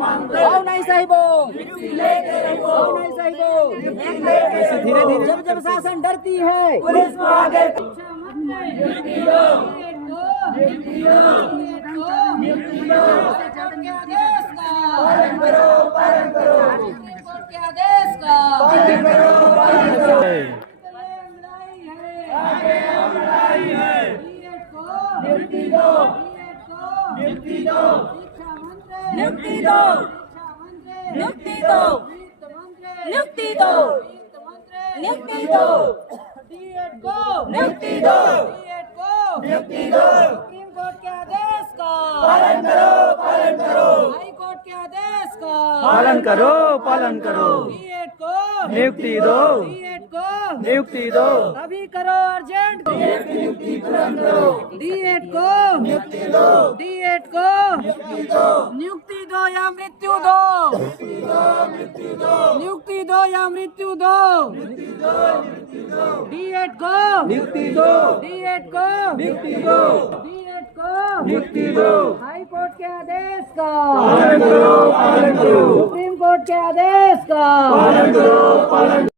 आओ नहीं सही बोल, आओ नहीं सही बोल। धीरे धीरे जब जब शासन डरती है पुलिस को आगे नियुक्ति दो, नियुक्ति दो, नियुक्ति दो, नियुक्ति दो, नियुक्ति दो, नियुक्ति दो। सुप्रीम कोर्ट के आदेश का पालन करो, पालन करो। हाई कोर्ट के आदेश का पालन करो, पालन करो। डीएड को नियुक्ति दो, डीएड को नियुक्ति दो। अभी करो अर्जेंट, नियुक्ति तुरंत करो। डीएड को नियुक्ति दो, डीएड को नियुक्ति दो, नियुक्ति दो या मृत्यु दो, नियुक्ति दो, नियुक्ति दो या मृत्यु दो। डीएड को नियुक्ति दो, डीएड को नियुक्ति दो, डीएड को नियुक्ति दो। हाई कोर्ट के आदेश का पालन करो, पालन करो। सुप्रीम कोर्ट के आदेश का पालन करो, पालन